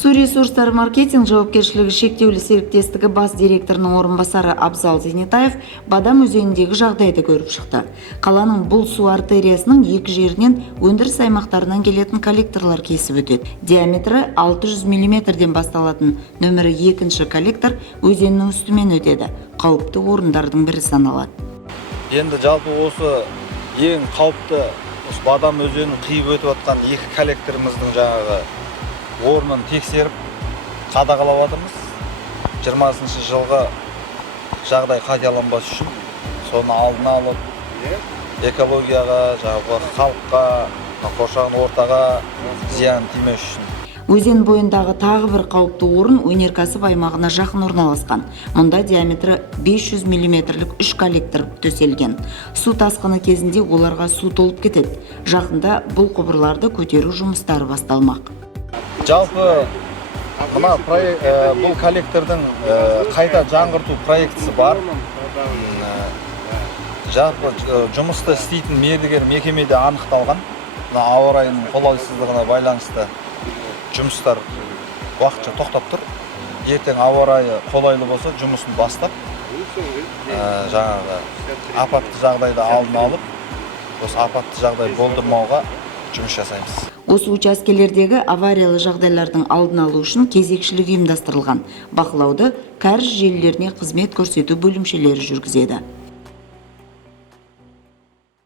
Су ресурстары маркетинг жауапкершілігі шектеулі серіктестігі бас директорының орынбасары Абзал Зейнетаев Бадам өзеніндегі жағдайды көріп шықты. Қаланың бұл су артериясының екі жерінен өндіріс аймақтарынан келетін коллекторлар кесіп өтеді. Диаметрі 600 мм-ден басталатын нөмірі 2-ші коллектор өзеннің үстімен өтеді. Қауіпті орындардың бірі саналады. Енді жалпы осы ең қауіпті Бадам өзенін қиып өтіп жатқан екі коллекторымыздың жаңағы орнын тексеріп қадағалап жатырмыз. 20-шы жылғы жағдай қайталанбас үшін соны алдын алып, экологияға, халыққа, қоршаған ортаға зиян тимес үшін. Өзен бойындағы тағы бір қауіпті орын өнеркәсіп аймағына жақын орналасқан. Мұнда диаметрі 500 мм-лік 3 коллектор төселген. Су тасқыны кезінде оларға су толып кетеді. Жақында бұл құбырларды көтеру жұмыстары басталмақ. Жалпы бұл коллектордың қайта жаңғырту проектісі бар. Жалпы жұмысты істейтін мердігер мекемеде анықталған. Ауа райының қолайсыздығына байланысты жұмыстар уақытша тоқтап тұр. Ертең ауа райы қолайлы болса, жұмысын бастап, жаңағы апатты жағдайды алдын алып, осы апатты жағдай болдырмауға жұмыс жасаймыз. Осы учаскелердегі авариялы жағдайлардың алдын алу үшін кезекшілік ұйымдастырылған. Бақылауды кәріз желілеріне қызмет көрсету бөлімшелері жүргізеді.